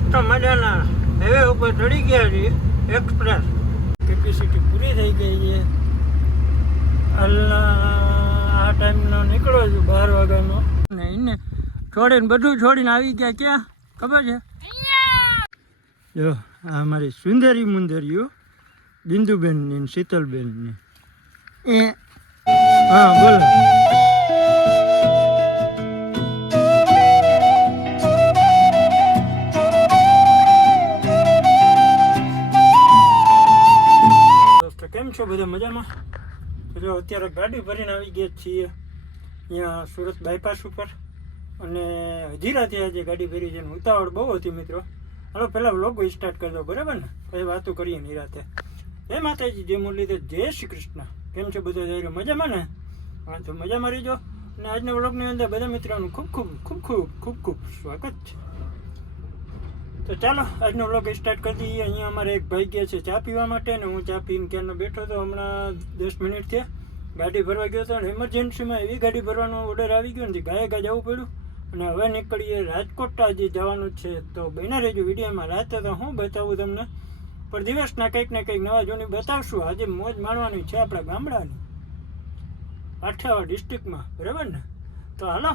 મસ્ત મજાના હાઈવે ઉપર ચડી ગયા છીએ એક્સપ્રેસ કેપેસિટી પૂરી થઈ ગઈ છે. આ ટાઈમનો નીકળો છું બાર વાગ્યાનો. ને છોડીને બધું છોડીને આવી ગયા ક્યાં? ખબર છે? જો આ મારી સુંદરી મુંદરીઓ બિંદુબેનની ને શીતલબેનની એ હા બોલો. કેમ છો? બધા મજામાં? જો અત્યારે ગાડી ભરીને આવી ગયા છીએ અહીંયા સુરત બાયપાસ ઉપર. અને હજીરાથી આજે ગાડી ભરી છે ઉતાવળ બહુ હતી મિત્રો. હાલો, પહેલાં વ્લોગ સ્ટાર્ટ કરી દો બરાબર ને? પછી વાતો કરીએ નિરાતે એ માતાજી જે મુરલીધર, જય શ્રી કૃષ્ણ. કેમ છો બધા? જઈ મજામાં ને? હા, તો મજામાં રહીજો. અને આજના વ્લોગની અંદર બધા મિત્રોનું ખૂબ ખૂબ ખૂબ ખૂબ ખૂબ ખૂબ સ્વાગત છે. તો ચાલો, આજનો બ્લોગ સ્ટાર્ટ કરી દઈએ. અહીંયા અમારે એક ભાઈ ગયા છે ચા પીવા માટે ને હું ચા પીને ક્યારનો બેઠો હતો, હમણાં દસ મિનિટ થયા. ગાડી ભરવા ગયો હતો અને ઇમરજન્સીમાં એવી ગાડી ભરવાનો ઓર્ડર આવી ગયો નથી ગાયે ગા જવું પડ્યું. અને હવે નીકળીએ રાજકોટ આજે જવાનું છે. તો બના રહેજો વિડીયોમાં. રાતે તો હું બતાવું તમને. પણ દિવસના કંઈક ને કંઈક નવા જૂની બતાવશું. આજે મોજ માણવાની છે આપણા ગામડાની. કાઠિયાવાડ ડિસ્ટ્રિક્ટમાં બરાબર ને? તો હાલો,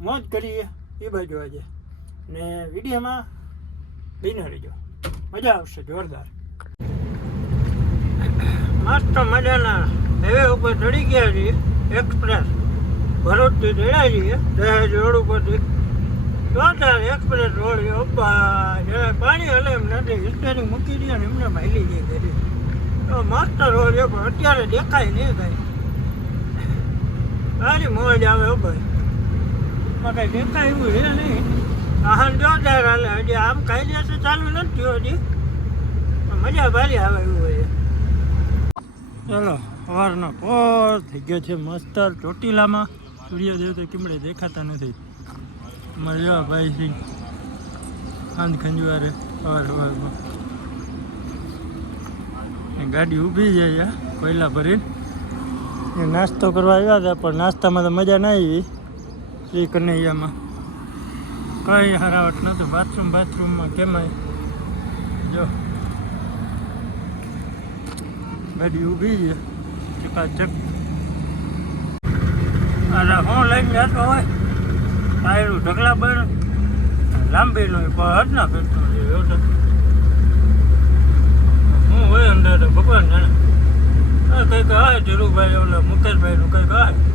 મોજ કરીએ. એ બાજુ આજે. ને વિડીયોમાં બિના રહેજો મજા આવશે જોરદાર મસ્ત મજાના હાઈવે ઉપર ચડી ગયા છીએ એક્સપ્રેસ ભરૂચથી ચડ્યા છીએ દહેજ રોડ ઉપરથી જોરદાર એક્સપ્રેસ રોડ અબ્બા જરા પાણી હલે એમ નથી સ્ટેરિંગ મૂકી દે ને એમને માયલી જઈ કરી તો મસ્ત રોડ છે અત્યારે દેખાય નહીં કાંઈ સારી મોજ આવે ભાઈ કાંઈ દેખાય એવું છે નહીં વાહન જોરદાર હાલે હજી આમ કાયદેસર ચાલુ નથી થયું હજી મજા ભારી આવે એવું હોય ચલો સવારનો પોર થઈ ગયો છે મસ્ત ચોટીલામાં. સૂર્યદેવ તો કેમડે દેખાતા નથી. જેવા ભાઈ છે ખાંદ ખંજવારે સવાર સવારમાં. ગાડી ઊભી છે અહીંયા, કોયલા ભરીને. નાસ્તો કરવા આવ્યા હતા, પણ નાસ્તામાં તો મજા ના આવી. શ્રી કનૈયામાં. કઈ હરાવટ નહોતું બાથરૂમ, બાથરૂમમાં કેમાય. જો. ગાડી ઊભી છે. ચકાચક અરે હું લઈને જતો હોય. પાયરું ઢગલા બન લાંબી નો જ ના પેટનું તો હું હોય અંદર ભગવાન જાણે. કંઈક આવે ધીરુભાઈ ઓલા મુકેશભાઈનું કંઈક આવે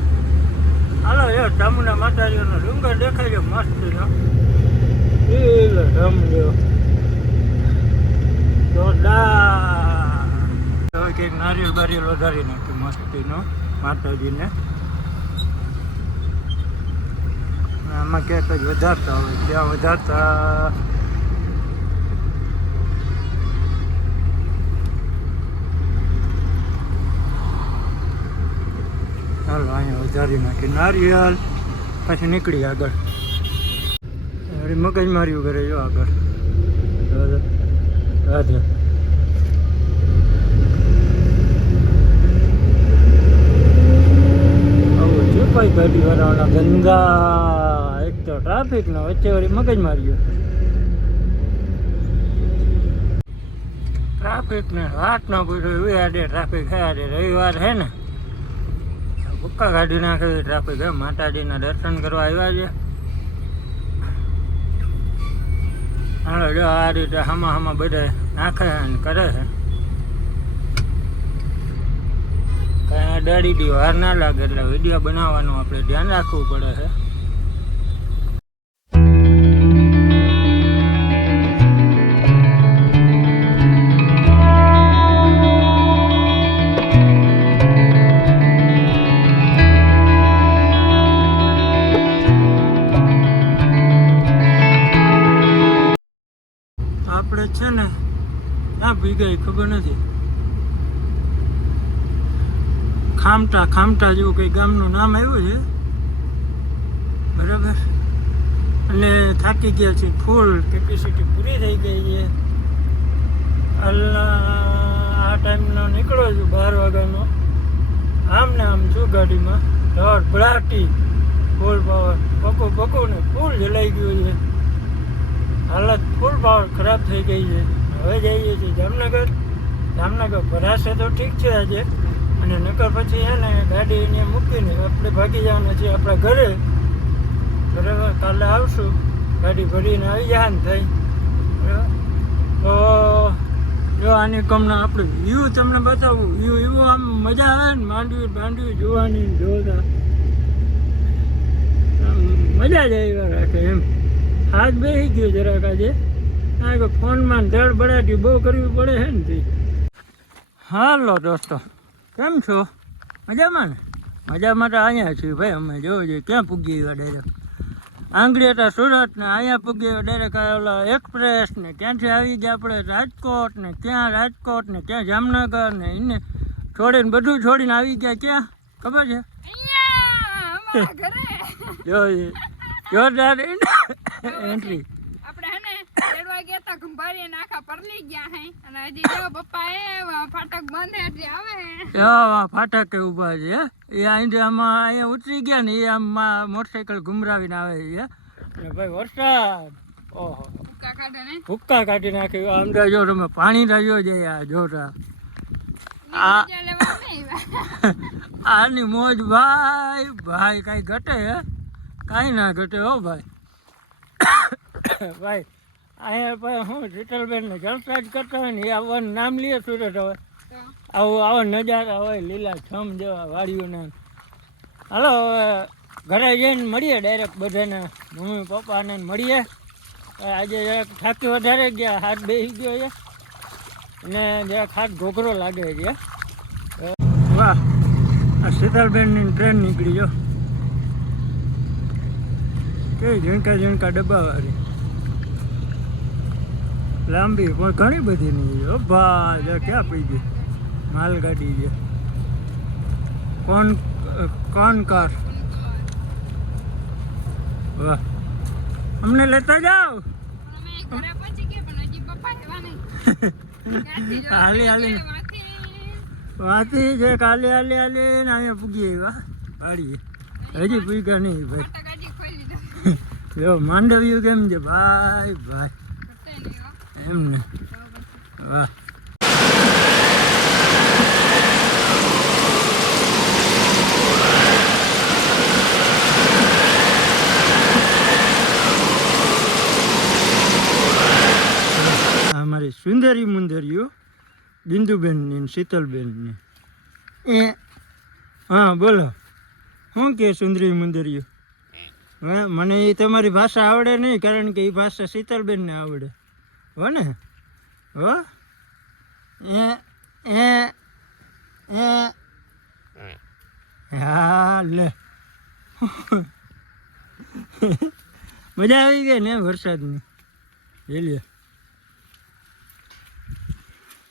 હાલો, એ ચામુંડા માતાજીનો ડુંગર દેખાય છે, મસ્ત ધમ જોરદાર. હવે કંઈક નારિયેળ બારિયેળ વધારી નાખ્યું મસ્તીનો માતાજીને. આમાં ક્યાંક જ વધારતા હોય, ત્યાં વધારતા. ચાલો અહીંયા વધારી નાખી હાલ પછી નીકળી આગળ. મગજ માર્યું કરે જો આગળ. રાધે. આવું છે કોઈ ગાડી વાળાના ગંદા એક તો ટ્રાફિક ને વચ્ચે મગજ માર્યું ટ્રાફિકને વાત ના પૂછ્યું આડે ટ્રાફિક હે રવિવાર હે ને? ભૂક્કા કાઢી નાખે ટ્રાફિક હે માતાજીના દર્શન કરવા આવ્યા છે. હાલો, જો આ રીતે હામાં હામાં બધે નાખે છે અને કરે છે. કાંઈ અડાડી દી વાર ના લાગે એટલે વીડિયો બનાવવાનું આપણે ધ્યાન રાખવું પડે છે. આપણે છે ને ના ભી ગઈ ખબર નથી. ખામટા ખામટા જેવું કંઈ ગામનું નામ આવ્યું છે? બરાબર? અને થાકી ગયા છે ફૂલ કેપેસિટી પૂરી થઈ ગઈ છે. આ ટાઈમનો નીકળો છું બાર વાગ્યાનો. આમ ને આમ છું ગાડીમાં. ધડ ભળાટી ફૂલ પાવર પકું પકું ને ફૂલ જલાઈ ગયું છે. હાલત ફૂલ પાવર ખરાબ થઈ ગઈ છે. હવે જઈએ છીએ જામનગર. જામનગર ભરાશે તો ઠીક છે આજે. અને નકર પછી છે ને ગાડી એને મૂકીને આપણે ભાગી જવાના છીએ આપણા ઘરે. બરાબર? કાલે આવશું. ગાડી ભરીને આવી જવાનું થઈ બરાબર? તો જો આની કમના આપણે વ્યૂ તમને બતાવું. વ્યૂ એવું આમ મજા આવે ને માંડવી માંડવી જોવાની, જોતા. મજા જ આવી રાખે એમ. હાથ બેસી ગયો જરાક આજે. કે ફોનમાં ધડ બળાટી બહુ કરવી પડે છે ને તે હાલો દોસ્તો કેમ છો? મજામાં ને? મજામાં તો અહીંયા છીએ ભાઈ અમે જોવું જોઈએ ક્યાં પૂગી ગયા ડાયરેક્ટ આંગળી હતા સુરત ને અહીંયા પૂગી ગયો ડાયરેક્ટ ઓલા એક્સપ્રેસ ને ક્યાંથી આવી ગયા આપણે? રાજકોટ ને ક્યાં? રાજકોટ ને ક્યાં? જામનગર ને એને છોડીને બધું છોડીને આવી ગયા ક્યાં? ખબર છે? જોરદાર એન્ટ્રી હે તેડવા ગયા તા ઘુંભારી ને પરલી ગયા હે. અને હજી જો પપ્પા એ ફાટક બંધ એટલે આવે હે. ફાટકે ઊભા છે એ અહીંથી આમાં અહીંયા ઉતરી ગયા ને એ આમ મોટરસાઇકલ ઘુમરાવીને આવે છે અને ભાઈ વરસાદ. ઓહો. ભૂક્કા કાઢી નાખ્યું આમ તો જો તમે પાણી રહ્યો છે આ જોતા. આ લેવા. આની મોજ ભાઈ ભાઈ કાંઈ ઘટે હે? કાંઈ ના ઘટે હો ભાઈ. ભાઈ અહીંયા હું શીતલબેન ને જલસા જ કરતા હોય ને એ આવવાનું નામ લે સુરત હવે. આવું આવો નજારા હોય લીલા છમ જેવા વાડીઓના. હાલો હવે ઘરે જઈને મળીએ ડાયરેક્ટ બધાને. મમ્મી પપ્પાને મળીએ. આજે જરાક થાકી વધારે ગયા હાથ બેસી ગયો છે. અને જરાક હાથ ઘોઘરો લાગે છે વાહ આ શીતલબેનની ટ્રેન નીકળી જો કઈ ઝીણકા ઝીણકા ડબ્બાવાળી. લાંબી પણ ઘણી બધી નહીં ઓ ભાઈ ક્યાં પી ગઈ? માલગાડી છે. કોણ કોણ કાર? વાહ. અમને લેતા જાઓ. એવા હાલી હાલી. વાંચી છે કાલે હાલે હાલે ને અહીંયા પૂગી આવ્યા વાડીએ હજી પૂગ્યા નહીં ભાઈ. જો માંડવ્યું કેમ છે? ભાઈ ભાઈ. નહીં હો. એમને બરોબર. વાહ આ મારી સુંદરી મુંદરીઓ બિંદુબેન ને શીતલબેન એ, હા, બોલો શું કે સુંદરી મુંદરીઓ મને એ તમારી ભાષા આવડે નહીં, કારણ કે એ ભાષા શીતલબેનને આવડે હો ને હો? એ એ એ. હા, લે. મજા આવી ગઈ ને વરસાદની. જોઈ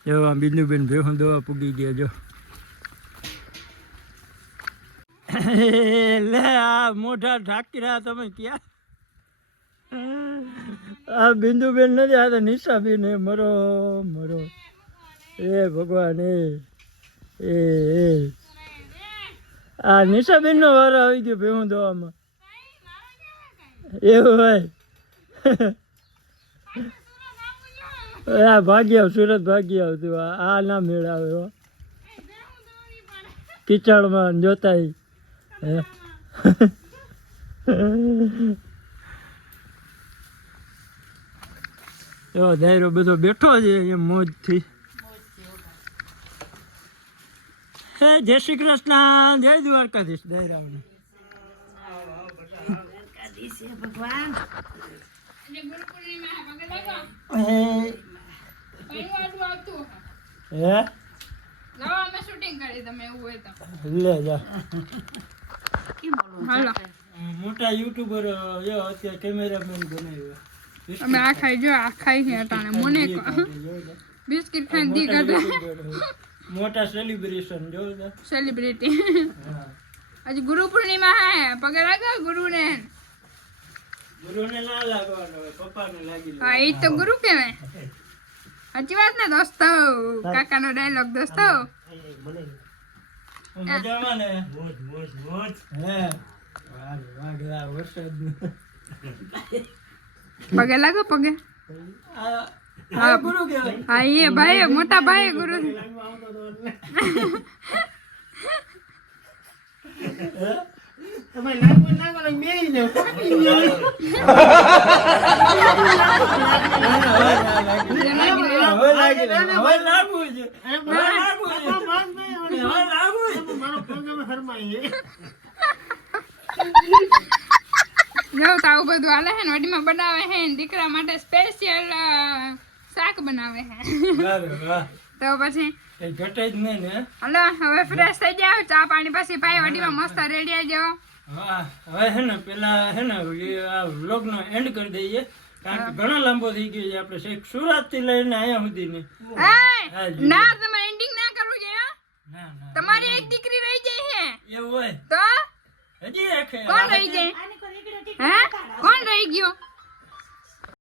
જો, આ બિંદુબેન ભેહું દવા પૂગી ગયા, જો. લે, આ મોઢા ઢાંકી રહ્યા તમે ક્યાં? આ બિંદુબેન નથી, આ તો નિશાબેન એ મરો મરો. એ ભગવાન, એ એ એ. આ નિશાબેન નો વારો આવી ગયો ભેવું દવામાં. એવું હોય. આ ભાગી સુરત ભાગી આવતું. આ ના મેળાવે હો. કિચડમાં જોતા હે. એવો દાયરો બધો બેઠો છે એમ મોજથી હે જય શ્રી કૃષ્ણ જય દ્વારકાધીશ દાયરાને આજે હે, અમે શૂટિંગ કરી તમે એવું હોય તો લે જા હાલો મોટા યુટ્યુબર અત્યારે કેમેરામેન બનાવ્યા. અમે આ ખાઈ જો આ ખાઈ છે તાણે મને બિસ્કિટ ખાઈને દી કરતા. મોટા સેલિબ્રેશન જો સેલિબ્રિટી આજે ગુરુ પૂર્ણિમા હે પગે લાગો ગુરુને. ગુરુને ના લાગવાનો પપ્પાને લાગી હા એ તો ગુરુ કહેવાય. સાચી વાત ને દોસ્તો? કાકાનો ડાયલોગ દોસ્તો? મજામાં ને? મોજ મોજ મોજ. હે. વાહ વાહ વરસાદ પગે લાગો પગે? હા. એ ભાઈ મોટા ભાઈ ગુરુ. મારો જો તો આવું બધું હાલે છે ને વડીમાં બનાવે છે દીકરા માટે સ્પેશિયલ શાક બનાવે છે તો પછી? ઘટે જ નહીં ને. હલો હવે ફ્રેશ થઈ જાવ ચા પાણી પછી ભાઈ વડીમાં મસ્ત રેડી આવી જાવ હવે હે ને પેલા હે ને આ વ્લોગનો એન્ડ કરી દઈએ. કારણ કે ઘણો લાંબો થઈ ગયો છે આપણે શેખ સુરતથી લઈને અહીંયા સુધી ને ના તમે એન્ડિંગ ના કરવું જોઈએ હો. ના ના. તમારી એક દીકરી રહી જાય છે એવું હોય? તો? હજી રાખે કોણ રહી જાય? હે? કોણ રહી ગયો?